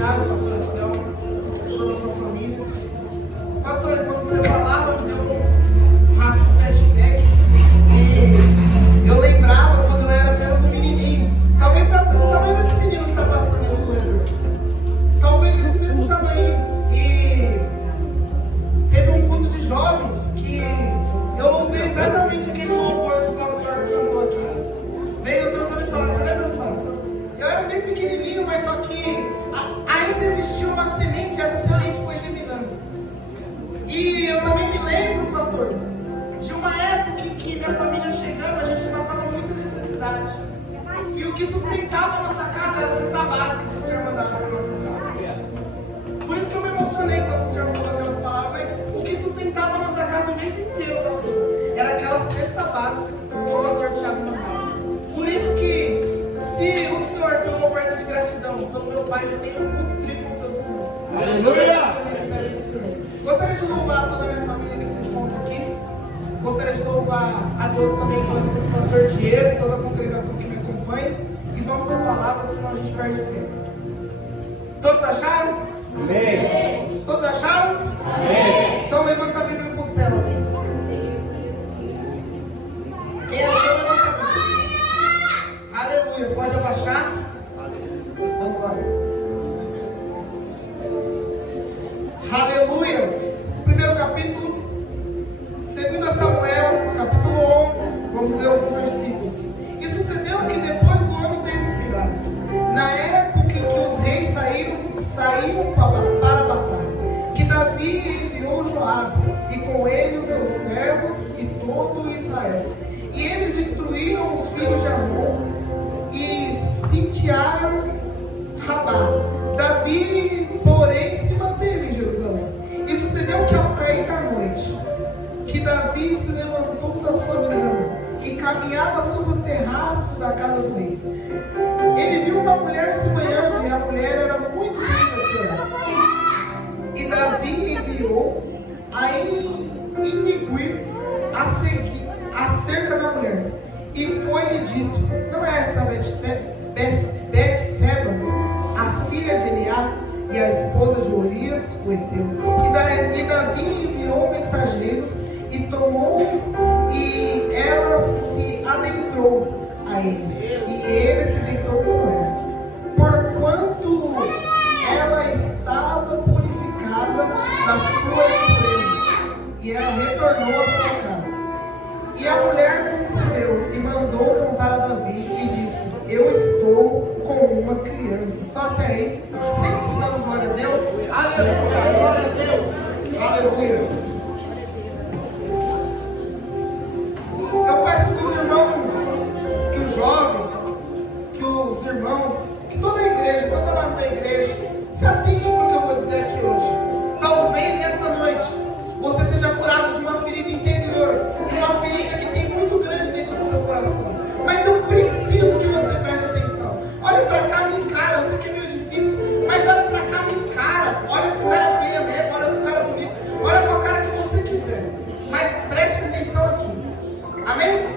Thiago, pastor Anselmo, toda a sua família. Pastor, quando você falava, me deu um rápido flashback. E eu lembrava quando eu era apenas um menininho. Talvez do tamanho desse menino que está passando aí no corredor. Talvez desse mesmo tamanho. E teve um culto de jovens que eu louvei exatamente aquele louvor que o pastor cantou aqui. Veio, eu trouxe a vitória. Você lembra, Flávio? Eu era bem pequenininho, mas só que ainda existia uma semente, e essa semente foi germinando. E eu também me lembro, pastor, de uma época em que minha família chegando, a gente passava muita necessidade. E o que sustentava a nossa casa era a cesta básica que o Senhor mandava para a nossa casa. Por isso que eu me emocionei quando o Senhor falou aquelas palavras, mas o que sustentava a nossa casa o mês inteiro, pastor, era aquela cesta básica que o pastor Thiago mandava. Por isso que, se o Senhor tem uma oferta de gratidão pelo meu pai, eu tenho um triplo pelo Senhor. Aleluia! Gostaria de louvar toda a minha família que se encontra aqui. Gostaria de louvar a Deus também pelo pastor Diego, toda a congregação que me acompanha. E vamos para a palavra, senão a gente perde tempo. Todos acharam? Amém. Todos acharam? Amém. Então levanta a Bíblia para o céu assim. Quem achou, levanta a Bíblia. Aleluia. Pode abaixar? Vamos embora. Aleluias. Primeiro capítulo, 2 Samuel, capítulo 11. Vamos ler alguns versículos. E sucedeu que depois do ano ter expirado, na época em que os reis saíram para a batalha, que Davi enviou Joabe, e com ele os seus servos e todo Israel. E eles destruíram os filhos de Amon e sitiaram Rabá. Davi, porém, se manteve em Jerusalém. E sucedeu que ao cair da noite, que Davi se levantou da sua cama e caminhava sobre o terraço da casa do rei. Ele viu uma mulher se banhando, e a mulher era muito bonita. E Davi enviou a iniguir a cerca da mulher. E foi-lhe dito: não é essa Betseba, a filha de Eliá, e a esposa de Urias, o heteu? E Davi enviou mensageiros e tomou, e ela se adentrou a ele, e ele se deitou com ela, porquanto ela estava purificada da sua impureza, e ela retornou à sua casa. E a mulher concebeu e mandou contar a Davi e disse: eu estou com uma criança. Só até aí, sempre se dando glória a Deus. Aleluia, glória a Deus. Aleluia. Eu peço que os irmãos, que os jovens, que os irmãos, que toda a igreja, toda a nave da igreja, se atente para o que eu vou dizer aqui hoje. Talvez nessa noite você seja curado de uma ferida interior, uma ferida que tem muito grande dentro do seu coração. Mas eu preciso que você preste atenção. Olha para cá, me encara. Eu sei que é meio difícil, mas olha para cá, me encara. Olha para o cara feio mesmo, olha para o cara bonito, olha para o cara que você quiser. Mas preste atenção aqui. Amém?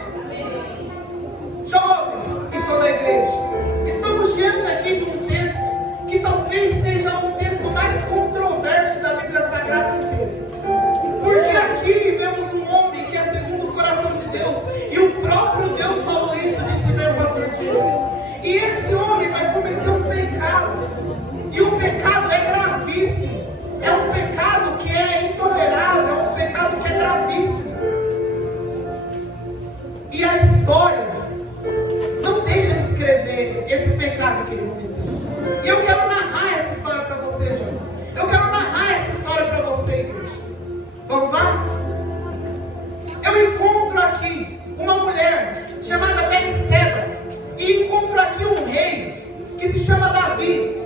Jovens e toda a igreja, estamos diante aqui de um texto que talvez seja um texto mais controverso da Bíblia Sagrada inteira. Porque aqui vemos um homem que é segundo o coração de Deus, e o próprio Deus falou isso, disse mesmo o pastor Diego. E esse homem vai cometer um pecado, e o pecado é gravíssimo, é um pecado que é intolerável, é um pecado que é gravíssimo. E a história não deixa de escrever esse pecado que ele cometeu. E eu quero narrar essa história para você, jovens. Eu quero narrar essa história para você, igreja. Vamos lá? Eu encontro aqui uma mulher chamada Betseba, e encontro aqui um rei que se chama Davi.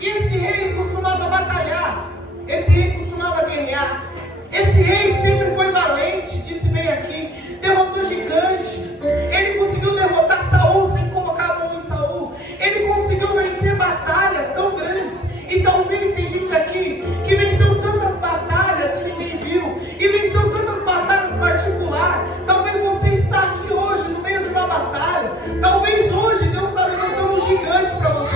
E esse rei costumava batalhar, esse rei costumava guerrear. Esse rei sempre foi valente, disse bem aqui, derrotou gigante. Ele conseguiu derrotar Saul sem colocar a mão em Saul. Ele conseguiu vencer batalhas tão grandes. E talvez tem gente aqui que venceu tantas batalhas e ninguém viu, e venceu tantas batalhas particulares. Talvez você está aqui hoje no meio de uma batalha. Talvez hoje Deus está levantando um gigante para você.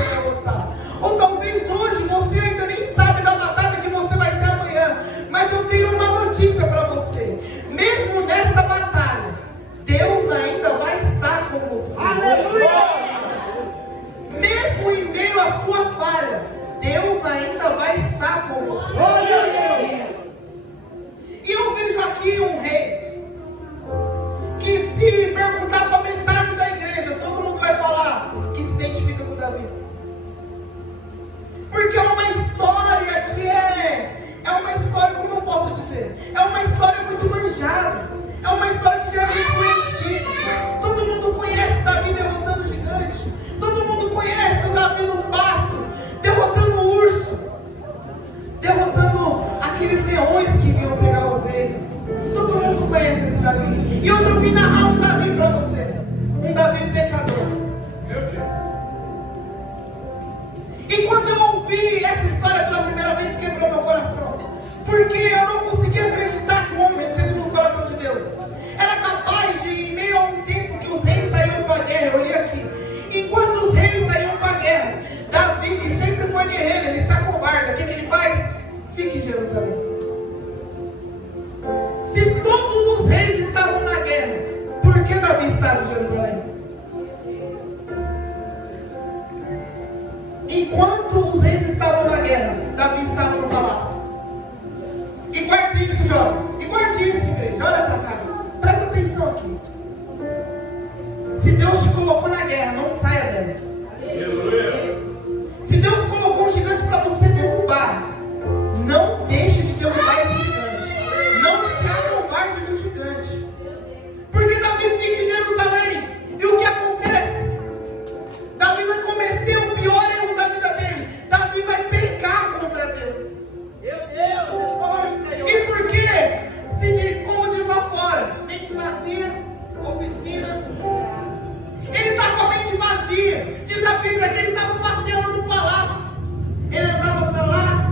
Enquanto os reis estavam na guerra, Davi estava no palácio. E guarde isso, jovem. E guarde isso, igreja. Olha para cá. Presta atenção aqui. Se Deus te colocou na guerra, não saia dela. Aleluia. Se Deus colocou um gigante para você derrubar, não deixe de derrubar esse gigante. Não se acovarde do gigante. Porque Davi fica em Jerusalém. E o que acontece? Davi vai cometer o pior erro da vida dele. Davi vai pecar contra Deus. Meu Deus! E por quê? Como diz lá fora, mente vazia, oficina. Ele está com a mente vazia. Diz a Bíblia que ele estava passeando no palácio. Ele andava para lá,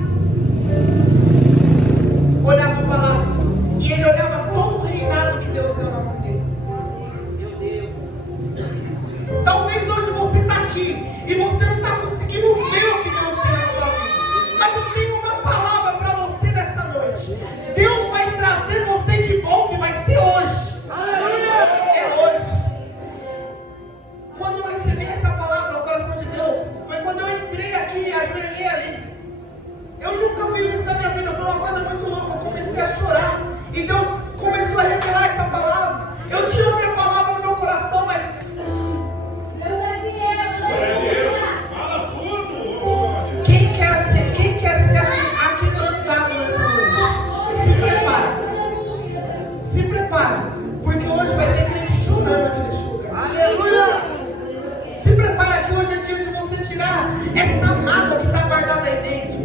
olhava o palácio, e ele olhava todo o reinado que Deus deu na mão dele. Meu Deus. Talvez hoje você está aqui e você não está conseguindo ver o que Deus tem na sua vida. Mas eu tenho uma palavra para você nessa noite. Deus vai trazer você de volta e vai ser hoje. É hoje. Quando eu recebi essa palavra no coração de Deus, foi quando eu entrei aqui e ajoelhei ali. Eu nunca fiz isso na minha vida, foi uma coisa muito louca. Eu comecei a chorar e Deus começou a revelar essa palavra. Eu tinha outra palavra no meu coração, mas Deus é fiel. Fala tudo. Quem quer ser aquebrantado nessa noite? Se prepara. Se prepara, porque hoje vai ter gente chorando aqui nesse lugar. Aleluia. Se prepara que hoje é dia de você tirar essa mágoa que está guardada aí dentro.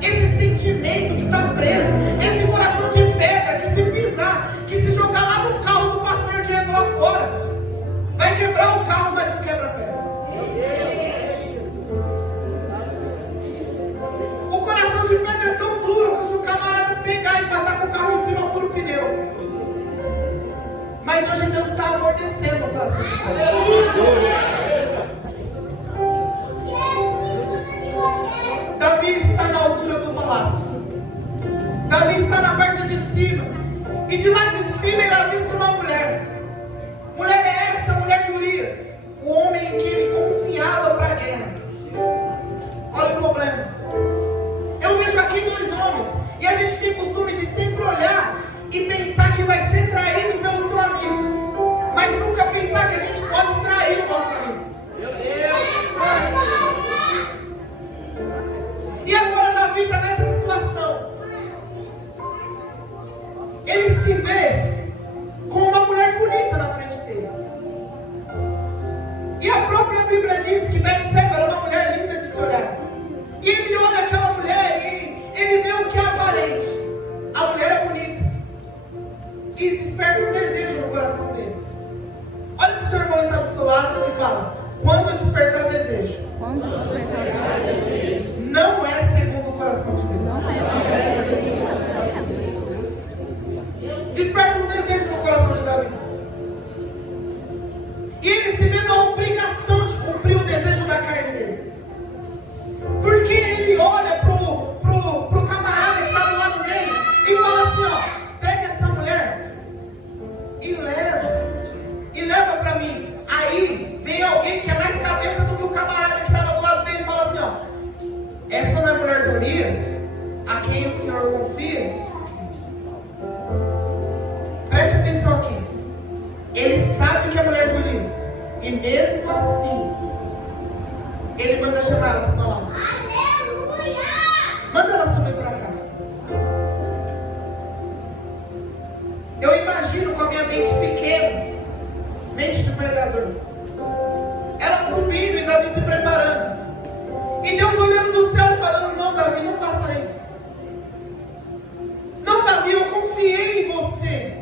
Esse sentimento que está preso. Esse coração de pedra que se pisar, que se jogar lá no carro do pastor Diego lá fora, vai quebrar o carro, mas não quebra a pedra. O coração de pedra é tão duro que se o camarada pegar e passar com o carro em cima, fura o pneu. Mas hoje Deus está amortecendo o coração de pedra. Davi está na altura do palácio. Davi está na parte de cima. E de lá de cima ele avista uma mulher. Mulher é essa, mulher de Urias. O homem em que ele confiava para a guerra. Olha o problema. Eu vejo aqui dois homens. E a gente tem costume de sempre olhar e pensar que vai ser traído pelo seu amigo. Mas nunca pensar que a gente pode trair o nosso amigo. Meu Deus! E agora Davi está nessa situação. Ele se vê com uma mulher bonita na frente dele. E a própria Bíblia diz que Betseba era uma mulher linda de se olhar. E ele olha aquela mulher e ele vê o que é aparente. A mulher é bonita. E desperta um desejo no coração dele. Olha para o seu irmão que está do seu lado e fala: quando despertar desejo, não é segundo o coração de Deus. Desperta um desejo no coração de Davi. E ele se vê na obrigação de cumprir o desejo da carne dele. Porque ele olha pro camarada que está do lado dele e fala assim: ó, pega essa mulher e leva para mim. Aí vem alguém que é mais cabeça do que o camarada que estava do lado dele e fala assim: ó, essa não é a mulher de Urias, a quem o Senhor confia? Preste atenção aqui. Ele sabe que é a mulher de Urias, e mesmo assim ele manda chamar ela para o palácio. Aleluia! Manda ela subir para cá. Eu imagino com a minha mente pequena, mente de pregador, ela subindo e Davi se preparando. E Deus olhando do céu e falando: não, Davi, não faça isso. Não, Davi, eu confiei em você.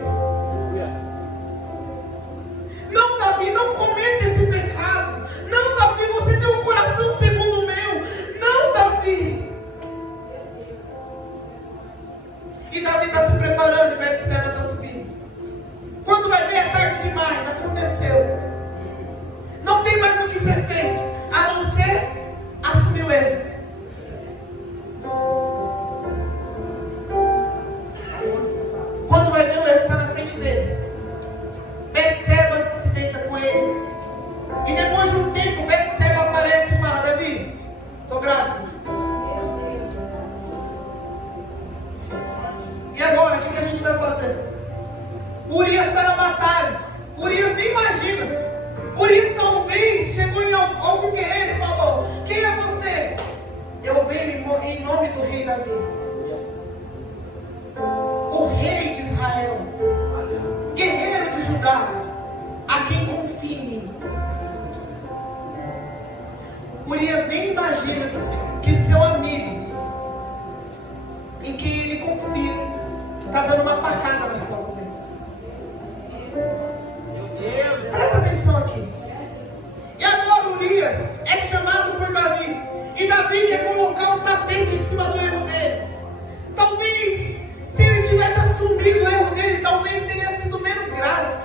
Não, Davi, não cometa esse pecado. Urias nem imagina que seu amigo, em quem ele confia, está dando uma facada nas costas dele. Presta atenção aqui. E agora Urias é chamado por Davi. E Davi quer colocar um tapete em cima do erro dele. Talvez, se ele tivesse assumido o erro dele, talvez teria sido menos grave.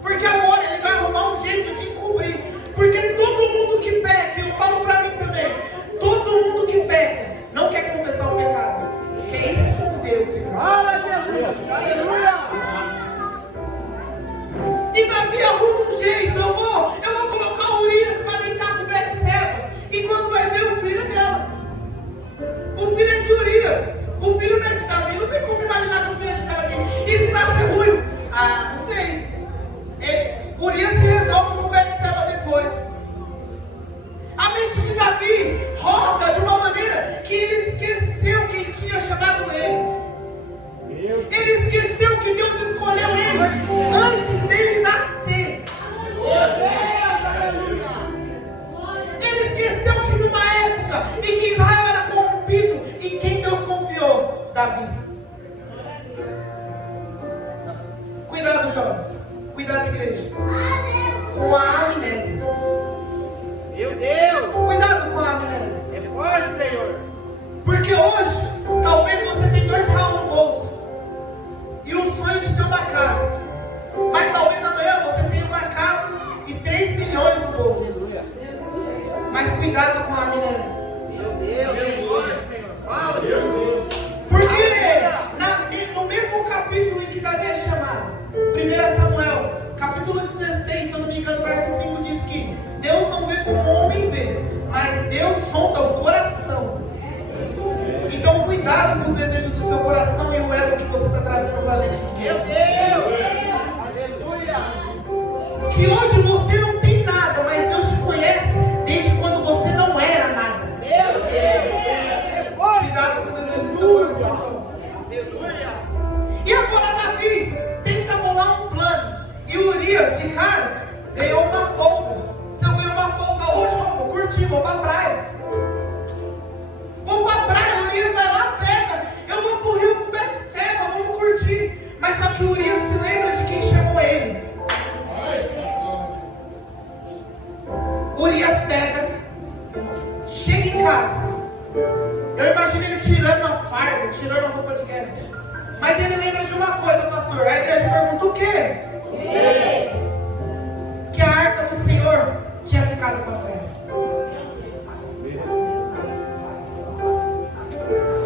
Porque agora ele vai arrumar um jeito de encobrir. Porque todo mundo que peca, eu falo pra mim também, todo mundo que peca não quer confessar o pecado, quer esconder o pecado. Aleluia! E Davi arruma um jeito. Eu vou colocar Urias para deitar com Betseba. E quando vai ver, o filho é dela. O filho é de Urias. O filho não é de Davi. Não tem como imaginar que o filho é de Davi. E se nascer ruivo? Ah, não sei. Urias se resolve com Betseba depois. A mente de Davi roda de uma maneira que ele esqueceu quem tinha chamado ele. Ele esqueceu que Deus escolheu ele antes dele nascer. Ele esqueceu que numa época em que Israel era corrompido, em quem Deus confiou? Davi. Cuidado, jovens. Cuidado, igreja. Com a amnésia. Meu Deus! Cuidado com a amnésia. É forte, Senhor. Porque hoje, talvez você tenha R$2 no bolso e um sonho de ter uma casa. Mas talvez amanhã você tenha uma casa e 3 milhões no bolso. Mas cuidado com a amnésia. Meu Deus, é forte, Senhor. Fala, Jesus. Porque no mesmo capítulo em que Davi é chamado, 1 Samuel, capítulo 16, se eu não me engano, verso 5 diz que Deus não vê como o homem vê, mas Deus sonda o coração. Então cuidado com os desejos do seu coração e o ego que você está trazendo valente de Meu Deus. Deus! Aleluia! Que hoje você não tem nada, mas Deus te conhece desde quando você não era nada. Meu Deus! Cuidado com os desejos do seu coração. Aleluia! E agora Davi tenta bolar um plano. E Urias, de cara, ganhou uma folga. Se eu ganhei uma folga hoje, eu vou curtir, vou pra praia. Vou pra praia, Urias vai lá, pega. Eu vou pro rio com Betseba, vamos curtir. Mas só que Urias se lembra de quem chamou ele. Urias pega, chega em casa. Eu imagino ele tirando a farda, tirando a roupa de guerra. Mas ele lembra de uma coisa, pastor. A igreja pergunta o quê? Que a arca do Senhor tinha ficado para trás.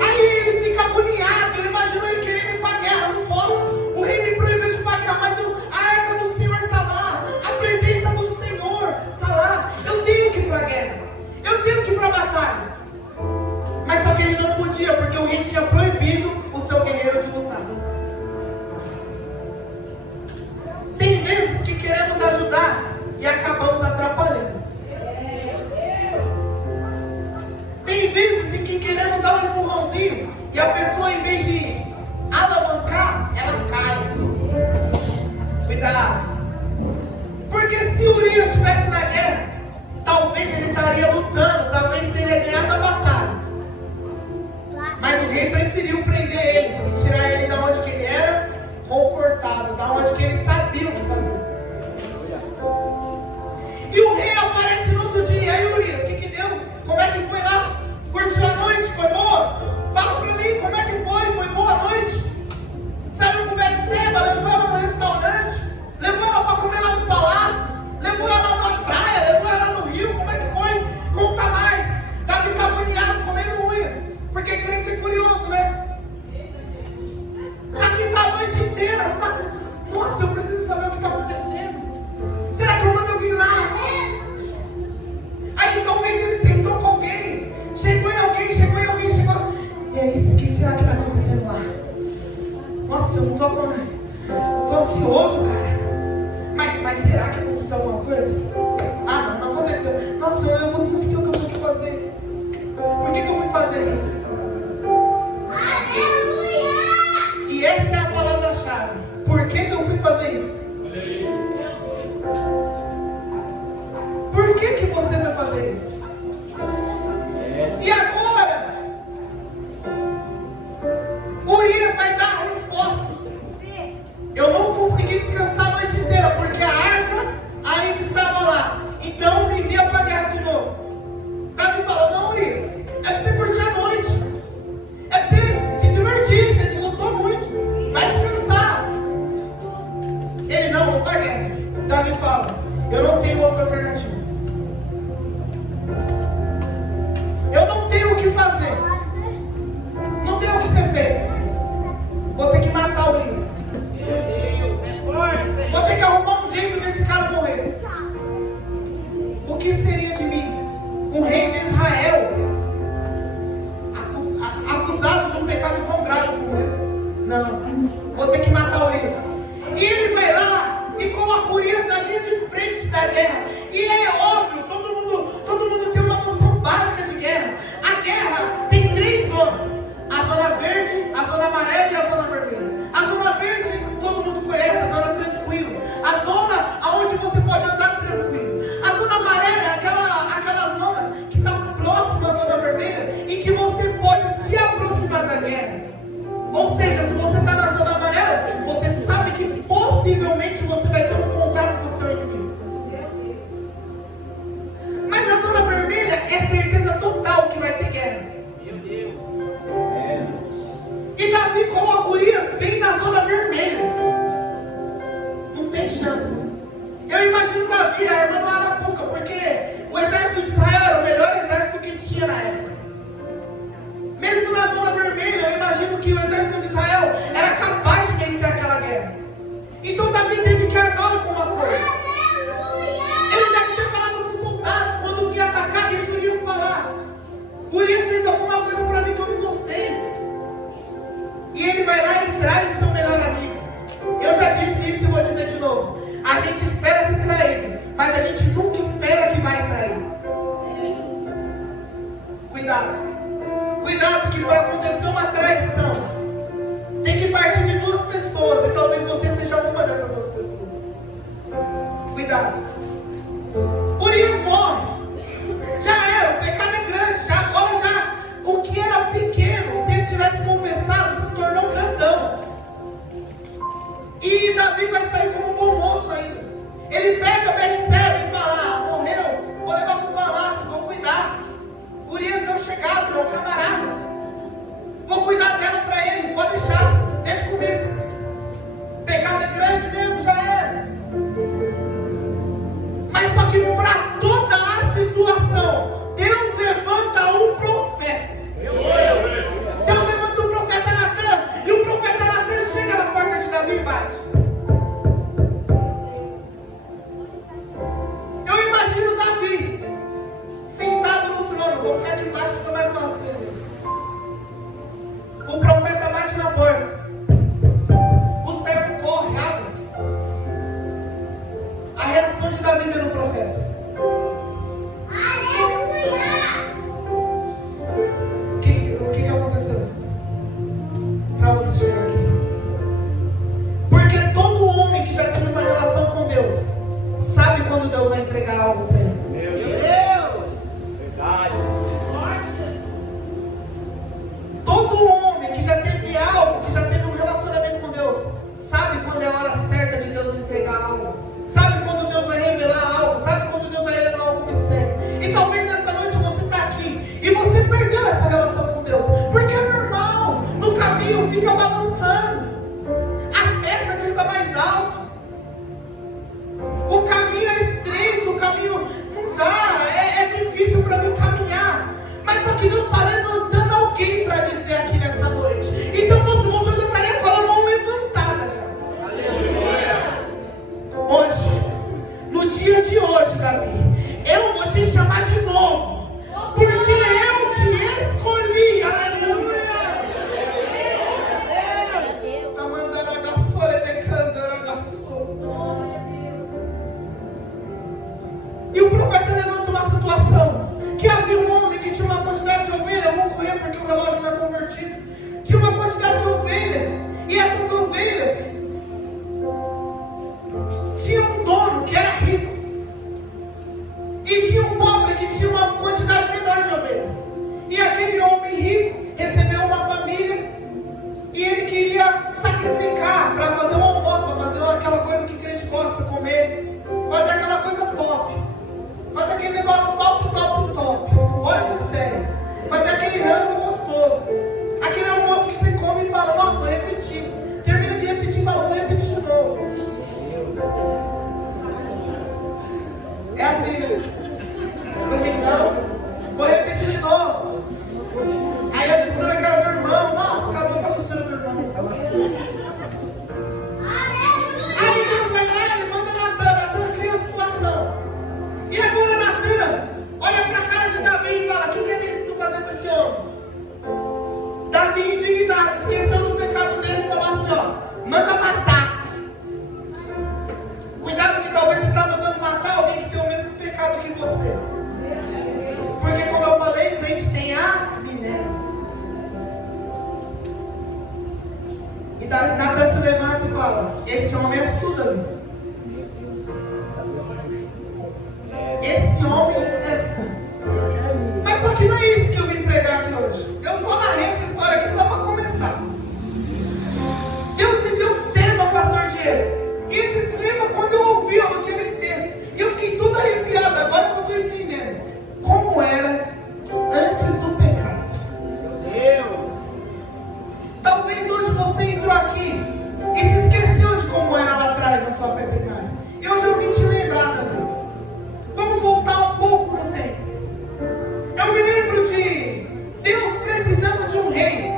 Aí ele fica agoniado. Eu imagino ele querendo ir para a guerra. Não posso. O rei me proibiu de ir para a guerra, mas a arca do Senhor está lá. A presença do Senhor está lá. Eu tenho que ir para a guerra. Eu tenho que ir para a batalha. Mas só que ele não podia, porque o rei tinha proibido o seu guerreiro de lutar. Tem vezes que queremos ajudar e acabamos atrapalhando. Tem vezes em que queremos dar um empurrãozinho e a pessoa, em vez de alavancar, ela cai. Cuidado. Porque se Urias estivesse na guerra, talvez ele estaria lutando, talvez teria ganhado a batalha. Mas o rei preferiu prender ele e tirar ele da onde que ele era confortável, da onde que ele sabia o que fazer. E o rei aparece no outro dia. E aí, Urias, o que deu? Como é que foi lá? Curtiu a noite? Foi boa? Fala pra mim, como é que foi? Foi boa a noite? Saiu com Betseba, levou ela no restaurante, levou ela pra comer lá no palácio, levou ela na praia, levou ela no rio. Como é que foi? Conta mais. Davi tá agoniado, comendo unha. Porque crente é curioso, né? Davi tá a noite inteira, não tá assim, nossa, eu preciso saber o que está acontecendo. Será que eu mando alguém lá? Aí talvez ele sentou com alguém, chegou em alguém. E aí, o que será que está acontecendo lá? Nossa, eu não tô ansioso, cara. Mas será que aconteceu alguma coisa? Ah, não aconteceu. Nossa, eu não sei o que eu tenho que fazer. Por que eu fui fazer isso? E essa é a palavra-chave. Por que eu fui fazer isso? Por que você vai fazer isso? E agora, Urias vai dar a resposta. Eu não consegui descansar a noite inteira, porque a arca ainda estava lá. Então me via para a guerra de novo. Davi fala: não, Urias, é para você curtir a noite. É para você se divertir, você lutou muito. Vai descansar. Ele: não, vou para a guerra. Davi fala: eu não tenho outra alternativa. Eu não tenho o que fazer. Não tem o que ser feito. Vou ter que matar Urias. Vou ter que arrumar um jeito desse cara morrer. O que seria de mim? Um rei de Israel acusado de um pecado tão grave como esse? Não. Vou ter que matar Urias. E ele vai lá e coloca Urias na linha de frente da guerra. E é óbvio, todo mundo tem uma noção básica de guerra. A guerra tem 3 zonas: a zona verde, a zona amarela e a zona vermelha. A zona verde todo mundo conhece, a zona tranquila, a zona onde você pode andar tranquilo. A zona amarela é aquela zona que está próxima à zona vermelha e que você pode se aproximar da guerra. Ou seja, se você está na zona amarela, você sabe que possivelmente você vai ter um contato com o seu inimigo. Mas na zona vermelha é certeza total que vai ter guerra. Meu Deus. E Davi coloca Urias bem na zona vermelha. Não tem chance. Eu imagino Davi armando uma arapuca, porque o exército de Israel era o melhor exército que tinha na época. Mesmo na zona vermelha, eu imagino que o exército de Israel era capaz de vencer aquela guerra. Então Davi teve que armar alguma coisa. Ele deve ter falado para os soldados, quando vinha atacar: deixa o Urias falar. Urias fez alguma coisa para mim que eu não gostei. E ele vai lá entrar em seu melhor amigo. Eu já disse isso e vou dizer de novo: a gente espera ser traído, mas a gente nunca espera que vai trair. Cuidado. Cuidado, que para acontecer uma traição tem que partir de 2 pessoas. E talvez você seja uma dessas 2 pessoas. Cuidado. Urias morre. Já era, o pecado é grande. Agora o que era pequeno, se ele tivesse confessado, se tornou grandão. E Davi vai sair como um bom moço ainda. Ele pega Betseba e fala: ah, morreu, vou levar para o palácio, vou cuidar. Urias, meu chegado, meu camarada, vou cuidar dela para ele, pode deixar, deixa comigo. O pecado é grande mesmo, já era. Mas só que para toda a situação, Deus levanta um profeta. Deus levanta o profeta Natan. E o profeta Natan chega na porta de Davi e bate. Eu imagino Davi sentado no trono. Vou ficar aqui embaixo que estou mais fácil. O profeta bate na porta. O servo corre, abre. A reação de Davi vendo o profeta: o que aconteceu para você chegar aqui? Porque todo homem que já teve uma relação com Deus sabe quando Deus vai entregar algo para ele. Meu Deus. Verdade. Todo homem que já teve algo, que já teve um relacionamento com Deus, sabe quando é a hora certa de Deus entregar algo. Sabe quando Deus vai revelar algo. Sabe quando Deus vai revelar algo mistério. E talvez nessa noite você está aqui e você perdeu essa relação com Deus, porque é normal. No caminho fica balançando. A festa dele está mais alto. O caminho é estreito. O caminho não dá. É difícil para mim caminhar. Mas só que Deus está levantando alguém para dizer aqui nessa noite. E se eu fosse você, eu já estaria falando uma levantada já. Aleluia. Hoje, no dia de hoje, Davi, eu vou te chamar de novo, porque eu te escolhi. Aleluia. E o profeta levanta uma situação que havia um homem que tinha uma quantidade de ovelhas. Eu vou correr porque o relógio não é convertido. Tinha uma quantidade de ovelhas, e essas ovelhas tinha um dono que era rico, e tinha um pobre que tinha uma quantidade menor de ovelhas. E Natan se levanta e fala: esse homem és tu, Davi. Esse homem és tu. Mas só que não é isso que eu vim pregar aqui hoje. Eu só narrei essa história aqui só para começar. Deus me deu um tema, pastor Diego. E esse tema, quando eu ouvi, eu não tinha nem texto. E eu fiquei tudo arrepiado agora que eu estou entendendo como era antes do pecado. Talvez hoje você entrou aqui e se esqueceu de como era lá atrás na sua fé pecária. E hoje eu vim te lembrar, Davi. Vamos voltar um pouco no tempo. Eu me lembro de Deus precisando de um rei.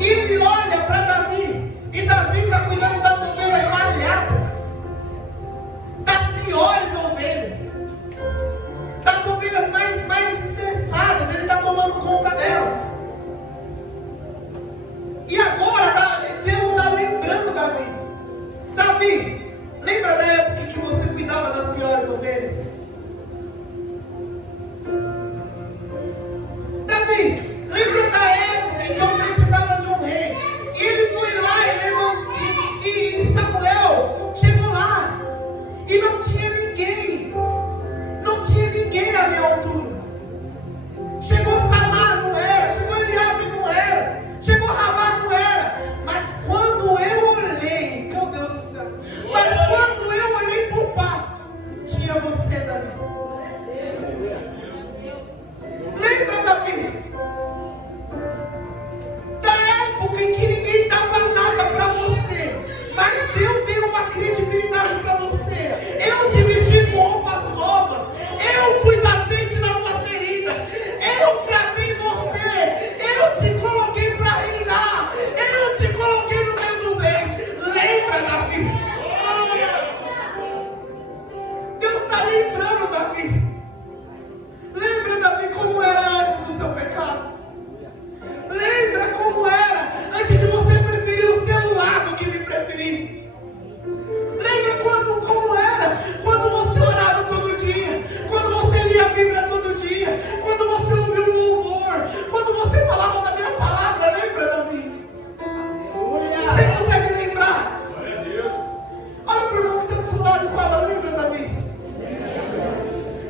E ele olha para Davi. E Davi está cuidando das ovelhas malhadas, das piores ovelhas, das ovelhas mais estressadas. Ele está tomando conta delas. E agora Deus está lembrando Davi. Davi, lembra da época que você cuidava das piores ovelhas? Davi, lembra da época que eu precisava de um rei? E ele foi lá e Samuel chegou lá e não tinha ninguém. Não tinha ninguém à minha altura. Chegou Samar, não era. Chegou Eliabe, não era. Chegou Ramá, não era. Mas quando eu olhei, meu Deus do céu, mas quando eu olhei para o pasto, tinha você, Davi. Lembra, Davi? Da época em que ninguém dava nada para você, mas eu dei uma credibilidade para você. Eu te vesti com roupas novas. Eu pus azeite nas suas feridas. Eu tratei você. Eu te coloquei para reinar. Eu te coloquei no meio dos reis. Lembra, Davi? Deus está lembrando, Davi. Lembra, Davi, como era antes do seu pecado? Lembra como era antes de você preferir o celular do que me preferir? Lembra como era quando você orava todo dia, quando você lia a Bíblia todo dia, quando você ouvia o louvor, quando você falava da minha palavra? Lembra, Davi? Você consegue lembrar? Olha para o irmão que está do seu lado e fala: lembra, Davi?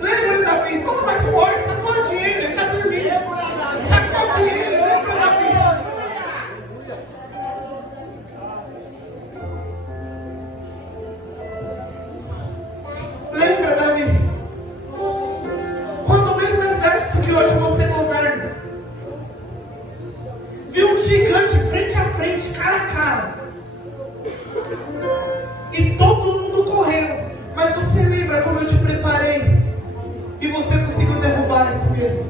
Lembra, Davi? Fala mais forte, sacode ele, ele está dormindo. Sacode ele, lembra, Davi? Lembra, Davi? Quando o mesmo exército que hoje você governa viu um gigante frente a frente, cara a cara, e todo mundo correu, mas você lembra como eu te preparei e você conseguiu derrubar esse mesmo?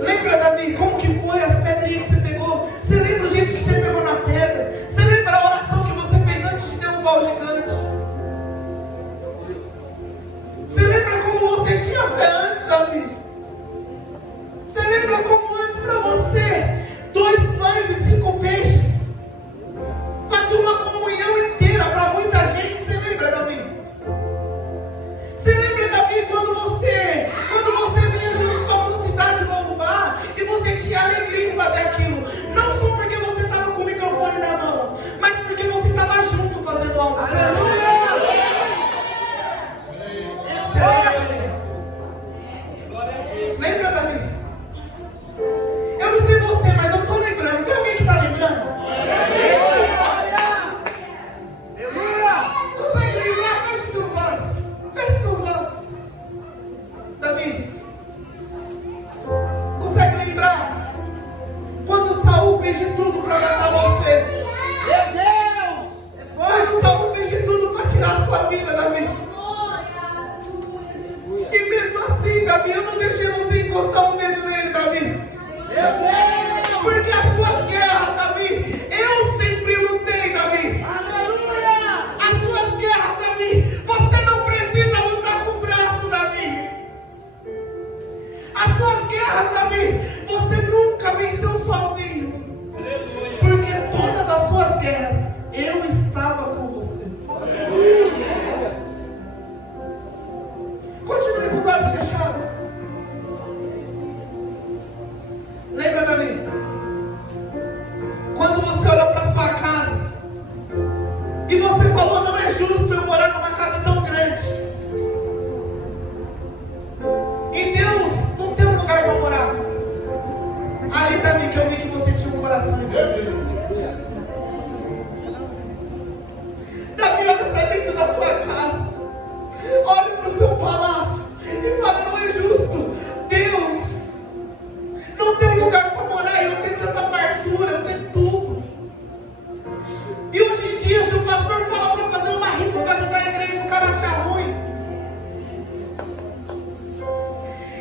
Lembra, Davi, como que foi as pedrinhas que você pegou? Você lembra o jeito que você pegou na pedra? Você lembra a oração que você fez antes de derrubar o gigante? Você lembra como você tinha fé antes, Davi? Você lembra como antes para você 2 pães e 5 peixes fazia uma comunhão inteira para muita gente? Você lembra, Davi?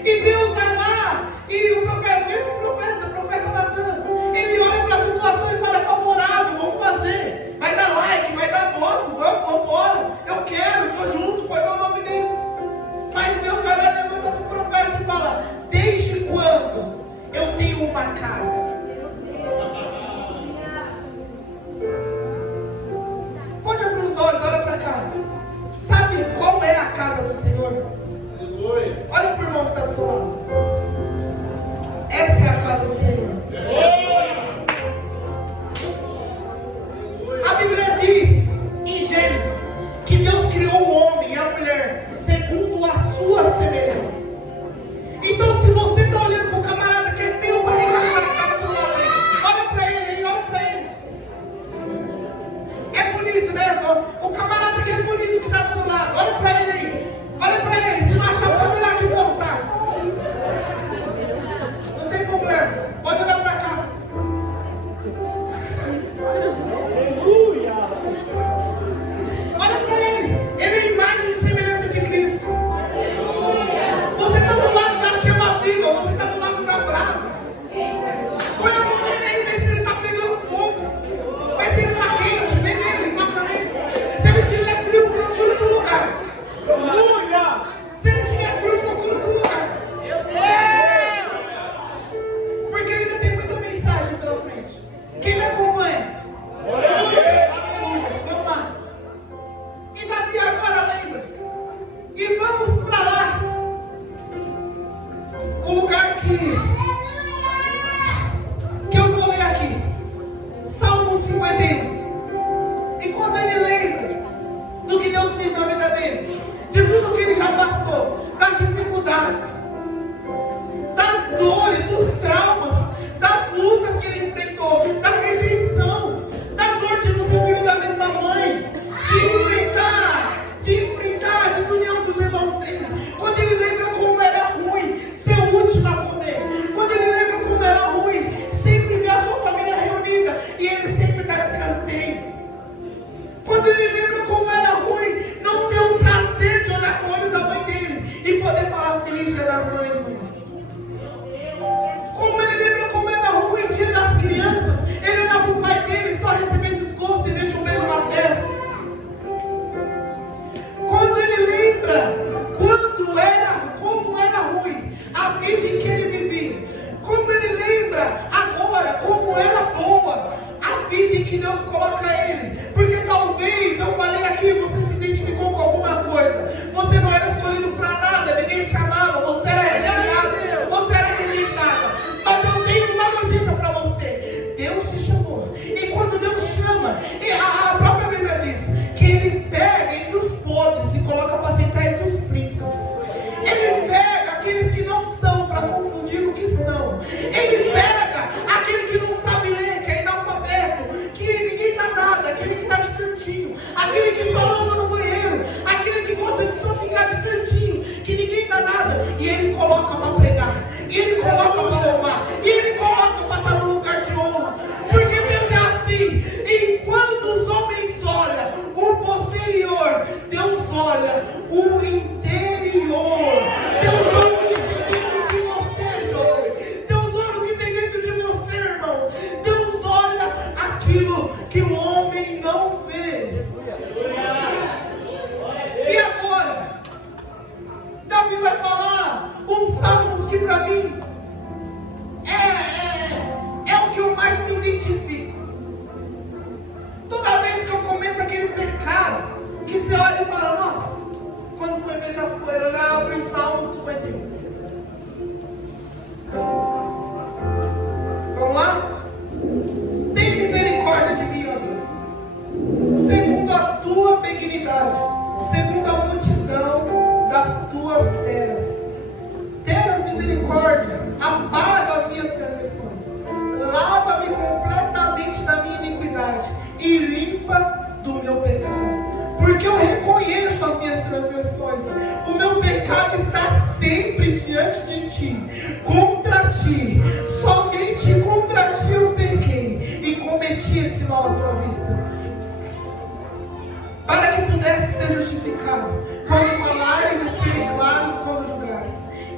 E Deus vai lá, e o profeta Natan, ele olha para a situação e fala: é favorável, vamos fazer. Vai dar like, vai dar voto, vamos embora. Eu quero, estou junto, põe meu nome nisso. Mas Deus vai lá e levanta para o profeta e fala: desde quando eu tenho uma casa? Pode abrir os olhos, olha para cá. Sabe qual é a casa do Senhor? Olha para o irmão que está do seu lado. Essa é a casa do Senhor. A Bíblia diz em Gênesis que Deus criou o homem e a mulher segundo a sua semelhança. Então, se você está olhando para o camarada que é feio para arregaçar, que está do seu lado aí, olha para ele aí, olha para ele. É bonito, né? O camarada que é bonito que está do seu lado, olha para ele aí. Olha para ele, se não achar, pode olhar aqui para o altar. Não tem problema, pode olhar para cá. Olha para ele, ele é a imagem e semelhança de Cristo. Você está do lado da chama viva, você está do lado da brasa. Põe a mão nele aí, vê se ele está pegando fogo, vê se ele está quente, vê nele, toca nele. Se ele tiver frio, procura outro lugar. Se ele tiver frio, procura outro lugar. Porque ainda tem muita mensagem pela frente. Quem me acompanha? Aleluia! Vamos lá. E Davi agora lembra. E vamos para lá. O lugar que eu vou ler aqui. Salmo 51. E quando ele lembra do que Deus fez na vida dele, de tudo que ele já passou, das dificuldades, das dores, dos traumas, das lutas que ele enfrentou, da rejeição, da dor de não ser filho da mesma mãe, de enfrentar a desunião dos irmãos dele. Quando ele lembra como era ruim ser o último a comer, quando ele lembra como era ruim sempre ver a sua família reunida e ele sempre está de escanteio, quando ele lembra como era ruim não ter o prazer de olhar no olho da mãe dele e poder falar feliz dia das mães, mãe. Como ele lembra como era ruim dia das crianças, ele olhar para o pai dele e só receber desgosto e deixa um beijo na testa. Quando ele lembra como era ruim a vida em que ele vivia, como ele lembra agora como era boa a vida em que Deus coloca ele, porque talvez eu falei aqui, você se identificou com alguma coisa, você não era escolhido para nada, ninguém te amava, você era rejeitado, você era rejeitada, mas eu tenho uma notícia para você: Deus te chamou. E quando Deus chama, a própria Bíblia diz que ele pega entre os podres e coloca para sentar entre os príncipes. Ele pega aqueles que não são para confundir o que são. Ele pega aquele que não sabe ler, que é analfabeto, que ninguém dá nada, aquele que está de cantinho, aquele que só lava no banheiro, aquele que gosta de só ficar de cantinho, que ninguém dá nada, e ele coloca para pregar, e ele coloca para louvar, e ele coloca para estar no lugar de honra, porque Deus é assim. Enquanto os homens olham o posterior, Deus olha o interior. Deus olha o que tem dentro de você, jovem. Deus olha o que tem dentro de você, irmãos. Deus olha aquilo que o homem não vê. E agora, Davi vai falar uns salmos que para mim é o que eu mais me identifico. Toda vez que eu comento aquele pecado, que você olha e fala: nossa, quando foi ver já foi, eu já abri o Salmo 51. Vamos lá? Tem misericórdia de mim, ó Deus, segundo a tua benignidade, segundo a multidão das tuas teras. Teras misericórdia, apaga as minhas transgressões, lava-me completamente da minha iniquidade e limpa do meu pecado, porque eu reconheço as minhas transgressões, o meu pecado está sempre diante de ti. Contra ti, somente contra ti eu pequei e cometi esse mal à tua vista, para que pudesse ser justificado quando falares e serem claros quando julgares.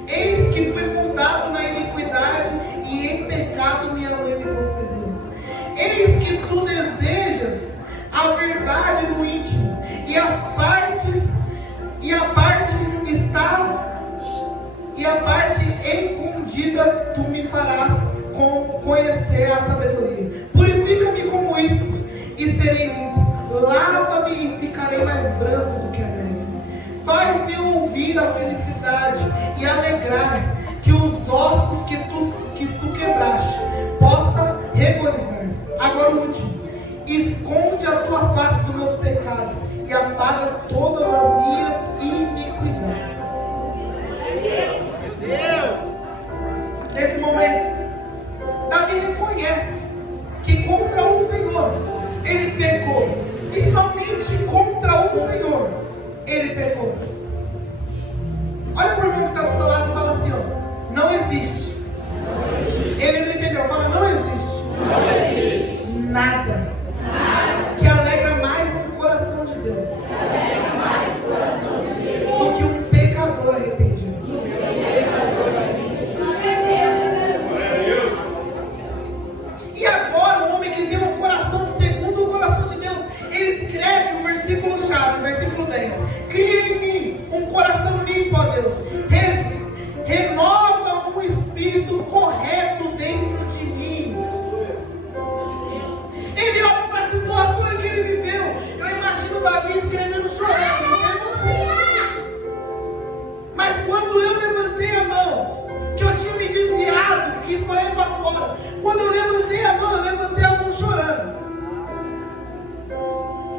Eis que e a parte escondida tu me farás conhecer a sabedoria. Purifica-me como isto, e serei limpo. Lava-me e ficarei mais branco do que a neve. Faz-me ouvir a felicidade e alegrar, que os ossos que tu quebraste possa regozijar. Agora o último. Esconde a tua face dos meus pecados e apaga todas as minhas iniquidades. Nesse momento, Davi reconhece que contra o Senhor ele pecou, e somente contra o Senhor ele pecou. Olha para o irmão que está do seu lado e fala assim: ó, não existe. Ele não entendeu, fala: não existe nada que alegra mais o coração de Deus do que um pecador arrependido. E agora o homem que tem um coração segundo o coração de Deus, ele escreve o versículo chave, versículo 10: cria em mim um coração limpo, ó Deus, renova um espírito correto dentro de mim. Ele olha para a situação em que ele viveu. Eu imagino Davi escrevendo, chorando, não sei você. Mas quando eu levantei a mão, que eu tinha me desviado, quis correr para fora, quando eu levantei a mão chorando.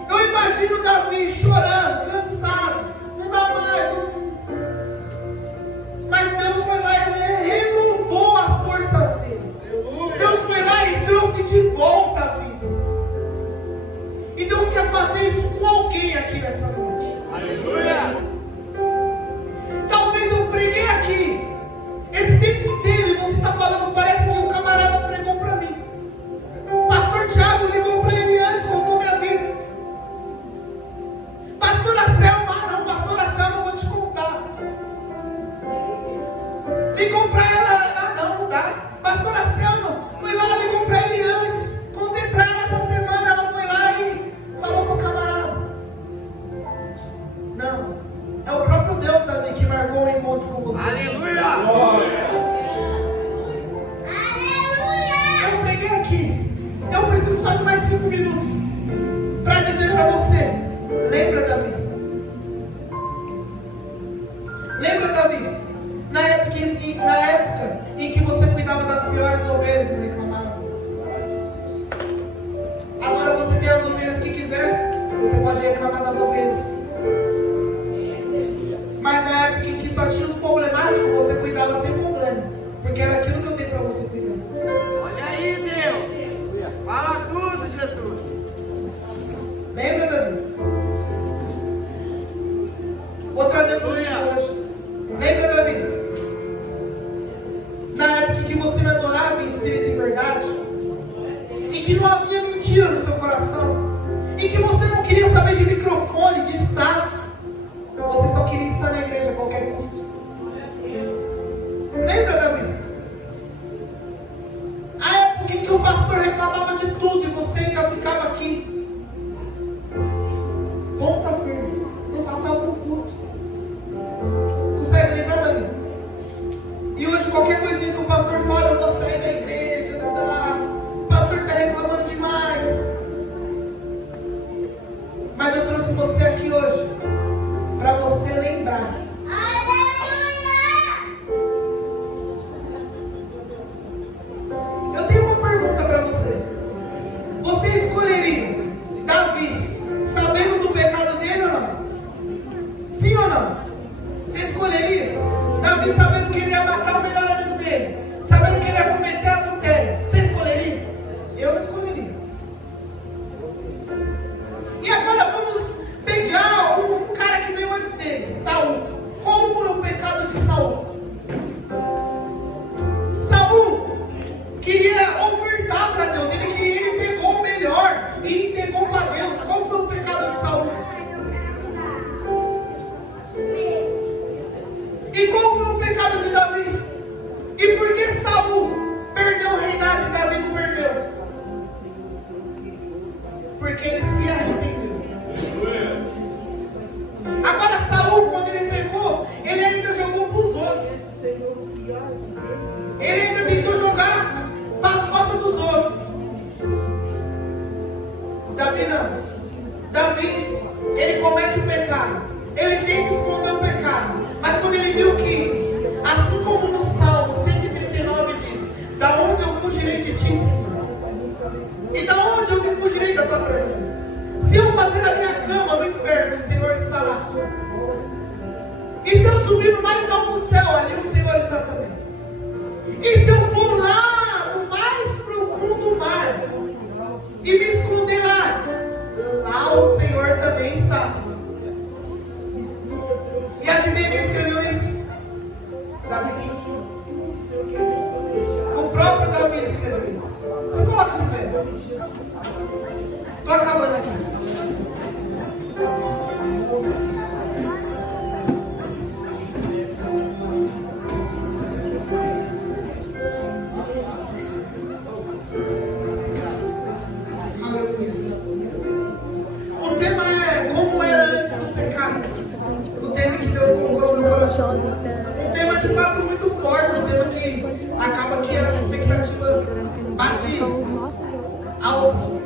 Eu imagino Davi chorando, cansado, não dá mais. Mas Deus foi lá e renovou as forças dele. Deus foi lá e trouxe de volta a vida. E Deus quer fazer isso com alguém aqui nessa noite. Aleluia! Talvez eu preguei aqui esse tempo inteiro e você está falando, parece que o camarada pregou para mim. Pastor Tiago ligou para ele antes, contou minha vida. Pastora Selma, pastora Selma, eu vou te contar. Ligou para ela, não dá. Pastora Selma foi lá, ligou para ele antes. Contei para ela essa semana, ela foi lá e falou pro camarada. Não, é o próprio Deus, Davi, que marcou o encontro com você. Aleluia! Eu preguei aqui. Eu preciso só de mais 5 minutos para dizer para você: lembra, Davi? Lembra, Davi? Na época em que você cuidava das piores ovelhas, não reclamava. Agora você tem as ovelhas que quiser, você pode reclamar das ovelhas. Mas na época em que só tinha os problemáticos, você cuidava sem problema, porque era aquilo que eu dei para você cuidar. Olha aí, Deus! Fala tudo, Jesus! Lembra, Davi? Vou trazer para hoje. Lembra, Davi? Na época em que você me adorava em espírito e verdade, e que não havia mentira no seu coração, e que você não queria saber de microfone, de status, você só queria estar na igreja a qualquer custo. Lembra, Davi? A época em que o pastor reclamava de tudo e você ainda ficava aqui, ponta firme, não faltava um culto. Consegue lembrar, Davi? E hoje qualquer coisinha que o pastor fala, eu vou sair da igreja, tá? O pastor está reclamando demais. subindo mais alto no céu, ali o Senhor está também. E se eu for lá no mais profundo do mar e me esconder lá, lá o Senhor também está. E adivinha quem escreveu isso? Davi. O próprio Davi escreveu isso. Se coloca de pé. Estou acabando aqui. O tema é como era antes do pecado. O tema que Deus colocou no meu coração. Um tema de fato muito forte, um tema que acaba que as expectativas batem altas.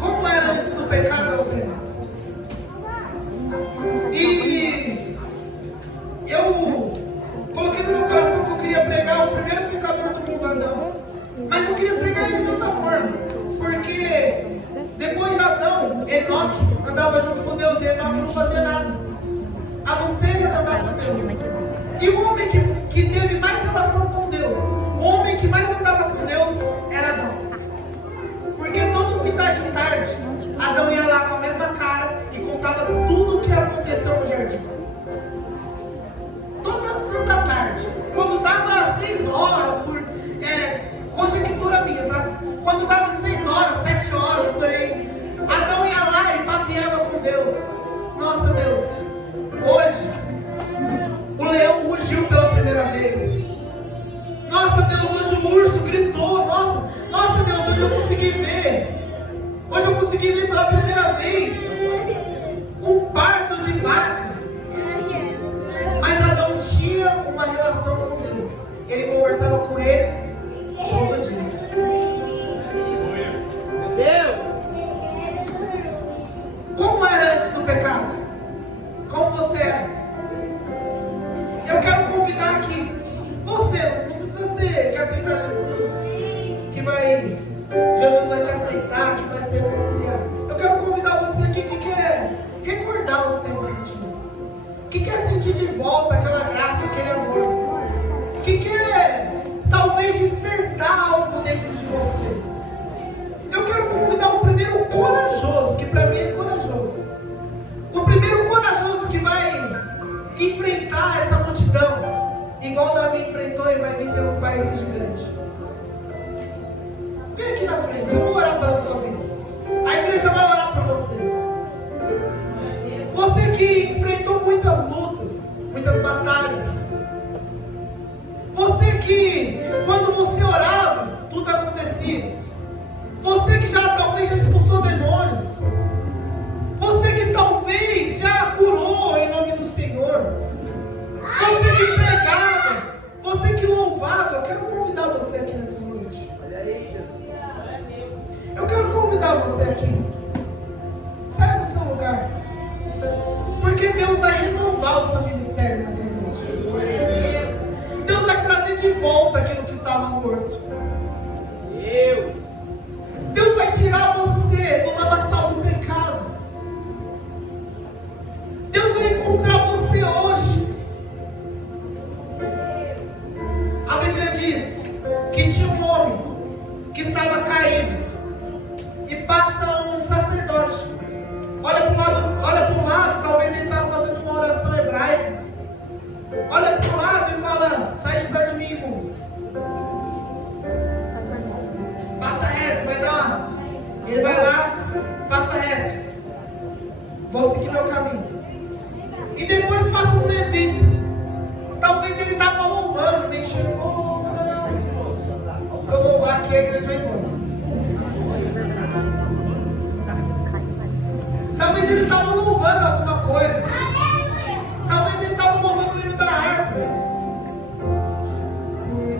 Como era antes do pecado é o tema. E eu coloquei no meu coração que eu queria pregar o primeiro pecador do mundo, Adão. Mas eu queria pregar ele de outra forma. Porque depois de Adão, Enoque andava junto com Deus e Enoque não fazia nada, a não ser andar com Deus. E o homem que teve mais relação com Deus, o homem que mais andava com Deus era Adão. Porque todo fim da tarde, Adão ia lá com a mesma cara e contava tudo o que aconteceu no jardim. Toda santa tarde, quando dava 6 horas, conjectura minha, tá? Quando dava 6 horas, 7 horas por aí, Adão ia lá e papeava com Deus. Nossa, Deus, hoje o leão rugiu pela primeira vez. Nossa, Deus, hoje o urso gritou. Nossa, Deus, hoje eu consegui ver. Hoje eu consegui ver pela primeira vez um parto de vaca. Mas Adão tinha uma relação com Deus. Ele conversava com ele todo dia. Como era antes do pecado? Como você era? Eu quero convidar aqui. Você não precisa ser que aceitar Jesus, Jesus vai te aceitar, que vai ser reconciliado. Eu quero convidar você aqui que quer recordar os tempos antigos, que quer sentir de volta aquela graça, aquele amor, que quer talvez despertar algo dentro de você. Eu quero convidar o primeiro corajoso, que para mim é corajoso. O primeiro corajoso que vai enfrentar essa multidão, igual Davi enfrentou e vai vir derrubar esse gigante. Vem aqui na frente, eu vou orar pela sua vida. A igreja vai orar por você. Você que enfrentou muitas lutas, muitas batalhas. Você que, quando você orava, tudo acontecia. Você que talvez já expulsou demônios. Você que talvez já curou em nome do Senhor. Você que pregava. Você que louvava. Eu quero convidar você aqui nessa noite. Olha aí, Jesus. Eu quero convidar você aqui. Saia do seu lugar. Porque Deus vai renovar o seu ministério nessa noite. Deus vai trazer de volta aquilo que estava morto. Deus vai tirar você do lamaçal do pecado. Deus vai encontrar você hoje. A Bíblia diz que tinha um homem que estava caído e passa um sacerdote. Olha para um lado, talvez ele estava fazendo uma oração hebraica. Olha para o lado e fala: sai de perto de mim, imundo. Passa reto, vai dar. Ele vai lá, passa reto. Vou seguir meu caminho. E depois passa um levita. Talvez ele estava louvando, nem chegou. Se eu louvar aqui, a igreja vai embora. Talvez ele estava louvando alguma coisa. Talvez ele estava louvando o hino da árvore.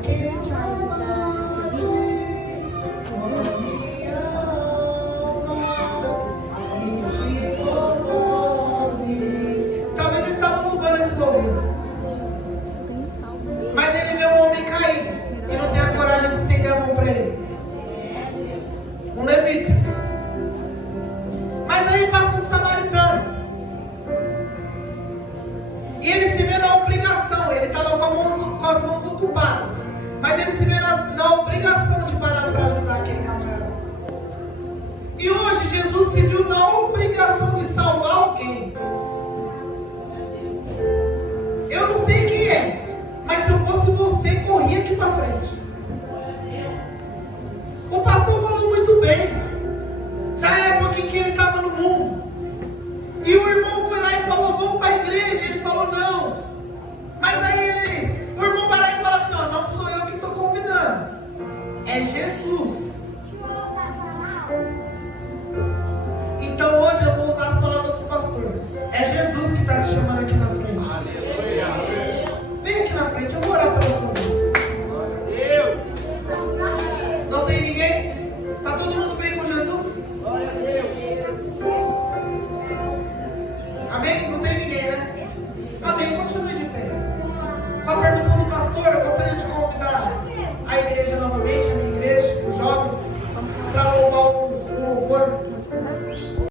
Que te amaste, oh minha alma, e te comove. Talvez ele estava louvando esse louvor. Mas ele vê um homem caído e não tem a coragem de estender a mão para ele. Um levita. Mas aí passa um samaritano. aqui para frente. O pastor falou muito bem. Já é a época em que ele estava no mundo. E o irmão foi lá e falou, vamos para a igreja. Ele falou, não. Mas aí o irmão vai lá e fala assim, ó, não sou eu que estou convidando. É Jesus. Então hoje eu vou usar as palavras do pastor. É Jesus que está te chamando aqui na frente. Vem aqui na frente, eu vou orar pela sua vida. Não tem ninguém? Está todo mundo bem com Jesus? Amém?